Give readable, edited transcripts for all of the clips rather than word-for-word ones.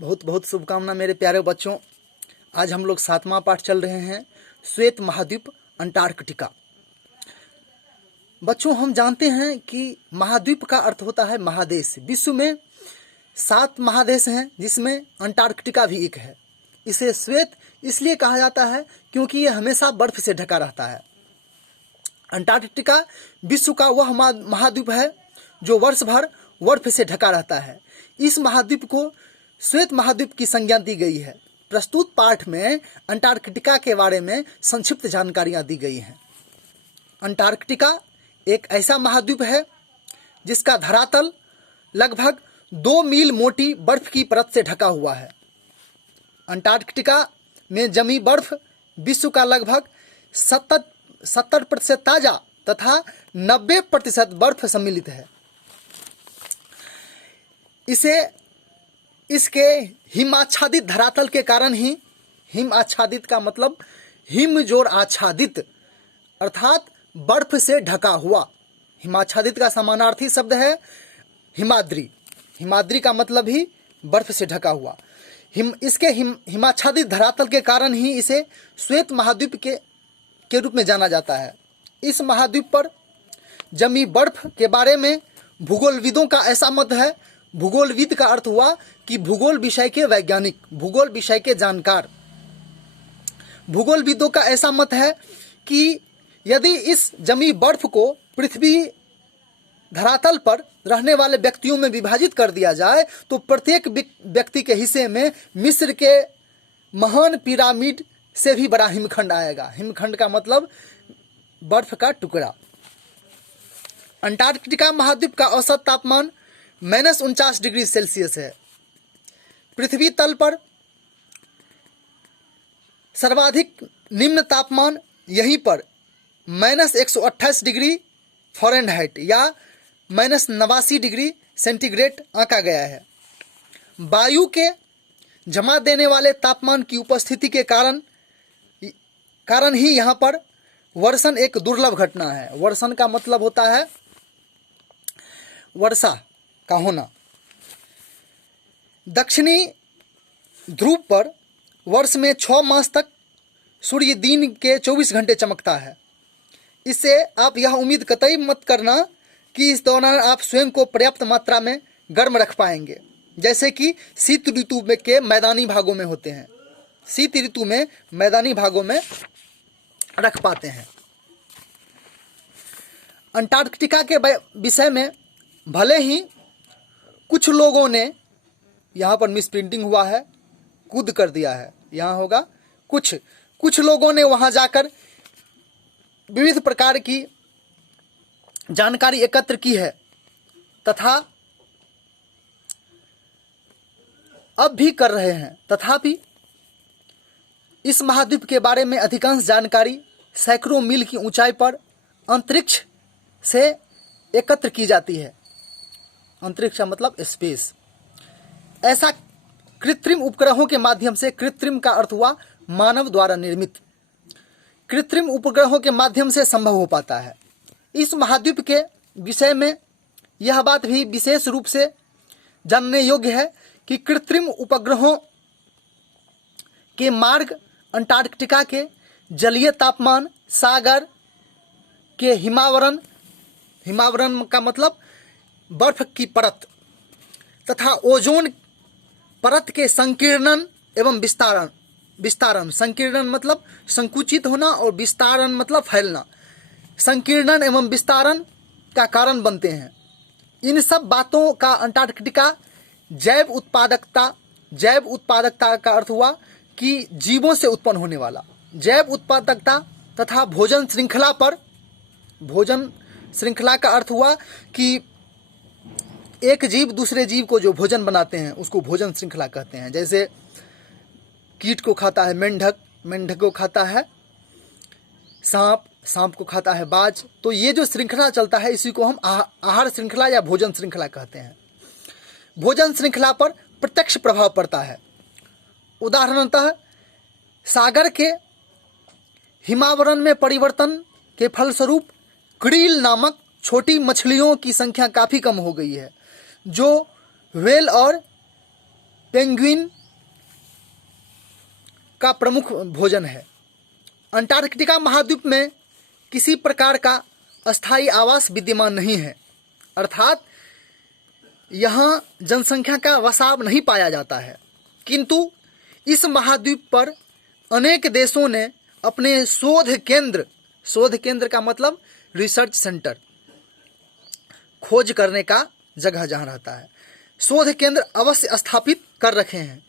बहुत बहुत शुभकामना मेरे प्यारे बच्चों। आज हम लोग 7वां पाठ चल रहे हैं, श्वेत महाद्वीप अंटार्कटिका। बच्चों, हम जानते हैं कि महाद्वीप का अर्थ होता है महादेश। विश्व में 7 महादेश हैं, जिसमें अंटार्कटिका भी एक है। इसे श्वेत इसलिए कहा जाता है क्योंकि ये हमेशा बर्फ से ढका रहता है। अंटार्कटिका विश्व का वह महाद्वीप है जो वर्ष भर बर्फ से ढका रहता है। इस महाद्वीप को श्वेत महाद्वीप की संज्ञा दी गई है। प्रस्तुत पाठ में अंटार्कटिका के बारे में संक्षिप्त जानकारियां दी गई हैं। अंटार्कटिका एक ऐसा महाद्वीप है जिसका धरातल लगभग 2 मील मोटी बर्फ की परत से ढका हुआ है। अंटार्कटिका में जमी बर्फ विश्व का लगभग 70% ताजा तथा 90% बर्फ सम्मिलित है। इसके हिमाच्छादित धरातल के कारण ही, हिम आच्छादित का मतलब हिम जोड़ आच्छादित अर्थात बर्फ से ढका हुआ। हिमाच्छादित का समानार्थी शब्द है हिमाद्री। हिमाद्री का मतलब ही बर्फ से ढका हुआ। इसके हिमाच्छादित धरातल के कारण ही इसे श्वेत महाद्वीप के रूप में जाना जाता है। इस महाद्वीप पर जमी बर्फ के बारे में भूगोलविदों का ऐसा मत है। भूगोलविद का अर्थ हुआ कि भूगोल विषय के वैज्ञानिक, भूगोल विषय के जानकार। भूगोलविदों का ऐसा मत है कि यदि इस जमी बर्फ को पृथ्वी धरातल पर रहने वाले व्यक्तियों में विभाजित कर दिया जाए तो प्रत्येक व्यक्ति के हिस्से में मिस्र के महान पिरामिड से भी बड़ा हिमखंड आएगा। हिमखंड का मतलब बर्फ का टुकड़ा। अंटार्कटिका महाद्वीप का औसत तापमान -49 डिग्री सेल्सियस है। पृथ्वी तल पर सर्वाधिक निम्न तापमान यहीं पर -128 डिग्री फ़ारेनहाइट या -89 डिग्री सेंटीग्रेड आंका गया है। वायु के जमा देने वाले तापमान की उपस्थिति के कारण ही यहाँ पर वर्षण एक दुर्लभ घटना है। वर्षण का मतलब होता है वर्षा का होना। दक्षिणी ध्रुव पर वर्ष में 6 मास तक सूर्य दिन के 24 घंटे चमकता है। इससे आप यह उम्मीद कतई मत करना कि इस दौरान आप स्वयं को पर्याप्त मात्रा में गर्म रख पाएंगे, जैसे कि शीत ऋतु में के मैदानी भागों में होते हैं। शीत ऋतु में मैदानी भागों में रख पाते हैं। अंटार्कटिका के विषय में भले ही कुछ लोगों ने, यहाँ पर मिसप्रिंटिंग हुआ है, कूद कर दिया है, यहाँ होगा कुछ लोगों ने वहाँ जाकर विविध प्रकार की जानकारी एकत्र की है तथा अब भी कर रहे हैं। तथापि इस महाद्वीप के बारे में अधिकांश जानकारी सैकड़ों मील की ऊंचाई पर अंतरिक्ष से एकत्र की जाती है। अंतरिक्ष का मतलब स्पेस। ऐसा कृत्रिम उपग्रहों के माध्यम से, कृत्रिम का अर्थ हुआ मानव द्वारा निर्मित, कृत्रिम उपग्रहों के माध्यम से संभव हो पाता है। इस महाद्वीप के विषय में यह बात भी विशेष रूप से जानने योग्य है कि कृत्रिम उपग्रहों के मार्ग अंटार्कटिका के जलीय तापमान, सागर के हिमावरण का मतलब बर्फ की परत तथा ओजोन परत के संकीर्णन एवं विस्तारण। संकीर्णन मतलब संकुचित होना और विस्तारण मतलब फैलना। संकीर्णन एवं विस्तारण का कारण बनते हैं। इन सब बातों का अंटार्कटिका जैव उत्पादकता का अर्थ हुआ कि जीवों से उत्पन्न होने वाला जैव उत्पादकता तथा भोजन श्रृंखला का अर्थ हुआ कि एक जीव दूसरे जीव को जो भोजन बनाते हैं उसको भोजन श्रृंखला कहते हैं। जैसे कीट को खाता है मेंढक, मेंढक को खाता है सांप, सांप को खाता है बाज। तो ये जो श्रृंखला चलता है इसी को हम आहार श्रृंखला या भोजन श्रृंखला कहते हैं। भोजन श्रृंखला पर प्रत्यक्ष प्रभाव पड़ता है। उदाहरणतः सागर के हिमावरण में परिवर्तन के फलस्वरूप क्रील नामक छोटी मछलियों की संख्या काफ़ी कम हो गई है, जो व्हेल और पेंगुइन का प्रमुख भोजन है। अंटार्कटिका महाद्वीप में किसी प्रकार का अस्थायी आवास विद्यमान नहीं है, अर्थात यहाँ जनसंख्या का वसाव नहीं पाया जाता है। किंतु इस महाद्वीप पर अनेक देशों ने अपने शोध केंद्र का मतलब रिसर्च सेंटर, खोज करने का जगह जहाँ रहता है, शोध केंद्र अवश्य स्थापित कर रखे हैं।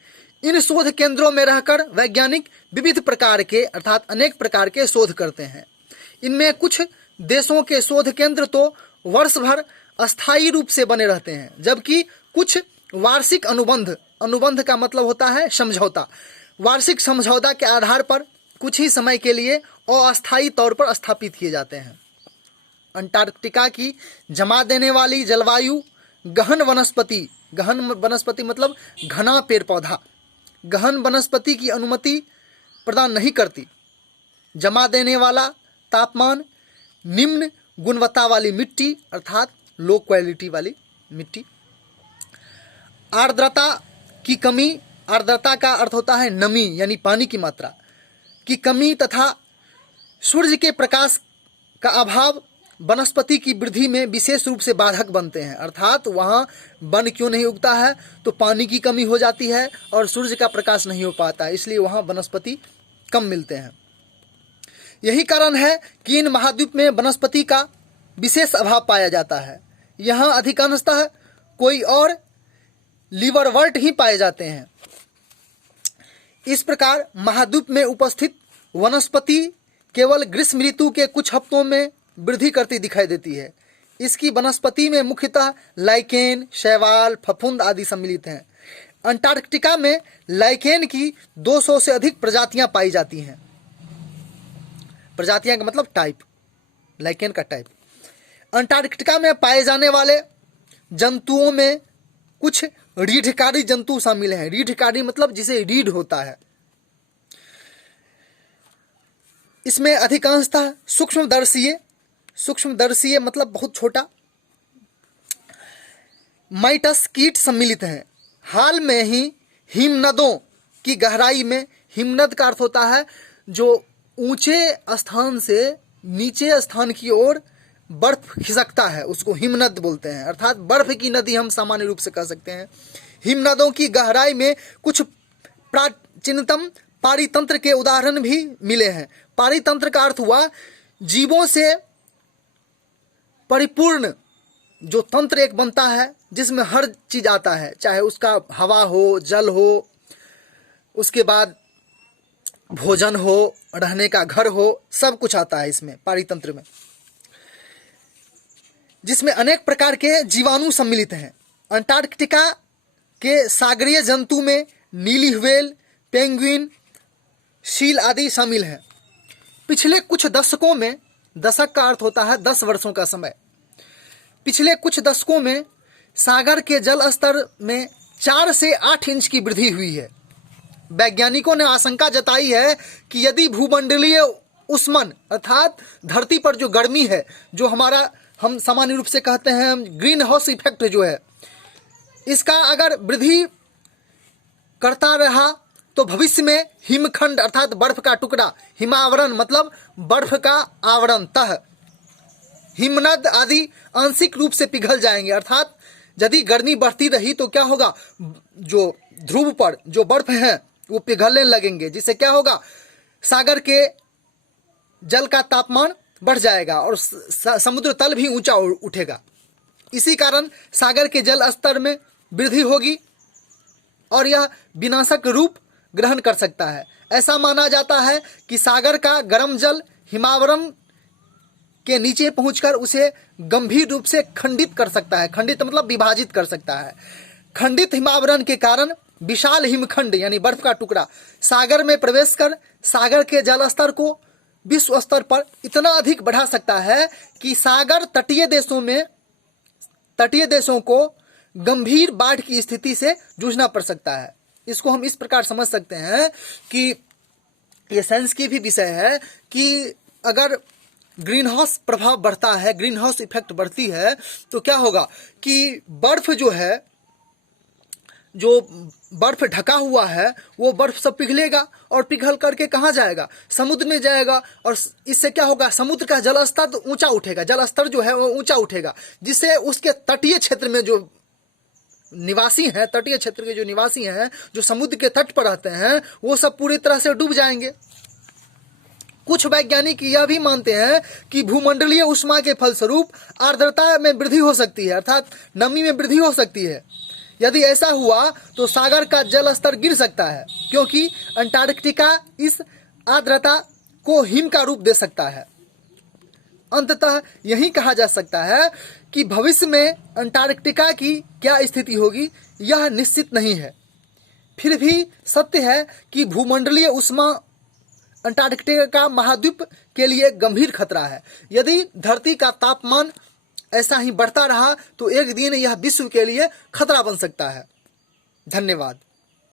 इन शोध केंद्रों में रहकर वैज्ञानिक विविध प्रकार के अर्थात अनेक प्रकार के शोध करते हैं। इनमें कुछ देशों के शोध केंद्र तो वर्ष भर अस्थायी रूप से बने रहते हैं, जबकि कुछ वार्षिक अनुबंध का मतलब होता है समझौता, वार्षिक समझौता के आधार पर कुछ ही समय के लिए अस्थायी तौर पर स्थापित किए जाते हैं। अंटार्कटिका की जमा देने वाली जलवायु गहन वनस्पति मतलब घना पेड़ पौधा, गहन वनस्पति की अनुमति प्रदान नहीं करती। जमा देने वाला तापमान, निम्न गुणवत्ता वाली मिट्टी अर्थात लो क्वालिटी वाली मिट्टी, आर्द्रता की कमी, आर्द्रता का अर्थ होता है नमी यानी पानी की मात्रा की कमी तथा सूर्य के प्रकाश का अभाव वनस्पति की वृद्धि में विशेष रूप से बाधक बनते हैं। अर्थात वहाँ वन क्यों नहीं उगता है, तो पानी की कमी हो जाती है और सूर्य का प्रकाश नहीं हो पाता है, इसलिए वहाँ वनस्पति कम मिलते हैं। यही कारण है कि इन महाद्वीप में वनस्पति का विशेष अभाव पाया जाता है। यहाँ अधिकांशतः कोई और लीवरवर्ट ही पाए जाते हैं। इस प्रकार महाद्वीप में उपस्थित वनस्पति केवल ग्रीष्म ऋतु के कुछ हफ्तों में वृद्धि करती दिखाई देती है। इसकी वनस्पति में मुख्यतः लाइकेन, शैवाल, फफूंद आदि सम्मिलित हैं। अंटार्कटिका में लाइकेन की 200 से अधिक प्रजातियां पाई जाती हैं। प्रजातियां का मतलब टाइप, लाइकेन का टाइप। अंटार्कटिका में पाए जाने वाले जंतुओं में कुछ रीढ़कारी जंतु शामिल हैं। रीढ़कारी मतलब जिसे रीढ़ होता है। इसमें अधिकांशतः सूक्ष्मदर्शीय मतलब बहुत छोटा माइटस कीट सम्मिलित हैं। हाल में ही हिमनदों की गहराई में, हिमनद का अर्थ होता है जो ऊंचे स्थान से नीचे स्थान की ओर बर्फ खिसकता है, उसको हिमनद बोलते हैं, अर्थात बर्फ की नदी हम सामान्य रूप से कह सकते हैं। हिमनदों की गहराई में कुछ प्राचीनतम पारितंत्र के उदाहरण भी मिले हैं। पारितंत्र का अर्थ हुआ जीवों से परिपूर्ण जो तंत्र एक बनता है जिसमें हर चीज आता है, चाहे उसका हवा हो, जल हो, उसके बाद भोजन हो, रहने का घर हो, सब कुछ आता है इसमें पारितंत्र में, जिसमें अनेक प्रकार के जीवाणु सम्मिलित हैं। अंटार्कटिका के सागरीय जंतु में नीली व्हेल, पेंगुइन, सील आदि शामिल हैं। पिछले कुछ दशकों में, दशक का अर्थ होता है 10 वर्षों का समय, पिछले कुछ दशकों में सागर के जल स्तर में 4 से 8 इंच की वृद्धि हुई है। वैज्ञानिकों ने आशंका जताई है कि यदि भूमंडलीय उष्मन अर्थात धरती पर जो गर्मी है, जो हम सामान्य रूप से कहते हैं ग्रीन हाउस इफेक्ट जो है, इसका अगर वृद्धि करता रहा तो भविष्य में हिमखंड अर्थात बर्फ का टुकड़ा, हिमावरण मतलब बर्फ का आवरण, तह, हिमनद आदि आंशिक रूप से पिघल जाएंगे। अर्थात यदि गर्मी बढ़ती रही तो क्या होगा, जो ध्रुव पर जो बर्फ है वो पिघलने लगेंगे, जिससे क्या होगा, सागर के जल का तापमान बढ़ जाएगा और समुद्र तल भी ऊंचा उठेगा। इसी कारण सागर के जल स्तर में वृद्धि होगी और यह विनाशक रूप ग्रहण कर सकता है। ऐसा माना जाता है कि सागर का गर्म जल हिमावरण के नीचे पहुंचकर उसे गंभीर रूप से खंडित कर सकता है। खंडित मतलब विभाजित कर सकता है। खंडित हिमावरण के कारण विशाल हिमखंड यानी बर्फ का टुकड़ा सागर में प्रवेश कर सागर के जल स्तर को विश्व स्तर पर इतना अधिक बढ़ा सकता है कि सागर तटीय देशों को गंभीर बाढ़ की स्थिति से जूझना पड़ सकता है। इसको हम इस प्रकार समझ सकते हैं कि ये साइंस की भी विषय है कि अगर ग्रीन हाउस प्रभाव बढ़ता है, ग्रीन हाउस इफेक्ट बढ़ती है, तो क्या होगा कि बर्फ जो है जो बर्फ ढका हुआ है वो बर्फ सब पिघलेगा और पिघल करके कहाँ जाएगा, समुद्र में जाएगा। और इससे क्या होगा, समुद्र का जलस्तर तो ऊंचा उठेगा, जलस्तर जो है वो ऊंचा उठेगा, जिससे उसके तटीय क्षेत्र में जो निवासी हैं, तटीय क्षेत्र के जो निवासी हैं, जो समुद्र के तट पर रहते हैं, वो सब पूरी तरह से डूब जाएंगे। कुछ वैज्ञानिक यह भी मानते हैं कि भूमंडलीय उष्मा के फलस्वरूप आर्द्रता में वृद्धि हो सकती है, अर्थात नमी में वृद्धि हो सकती है। यदि ऐसा हुआ तो सागर का जल स्तर गिर सकता है, क्योंकि अंटार्कटिका इस आर्द्रता को हिम का रूप दे सकता है। अंततः यही कहा जा सकता है कि भविष्य में अंटार्कटिका की क्या स्थिति होगी यह निश्चित नहीं है। फिर भी सत्य है कि भूमंडलीय उष्मा अंटार्कटिका का महाद्वीप के लिए गंभीर खतरा है। यदि धरती का तापमान ऐसा ही बढ़ता रहा तो एक दिन यह विश्व के लिए खतरा बन सकता है। धन्यवाद।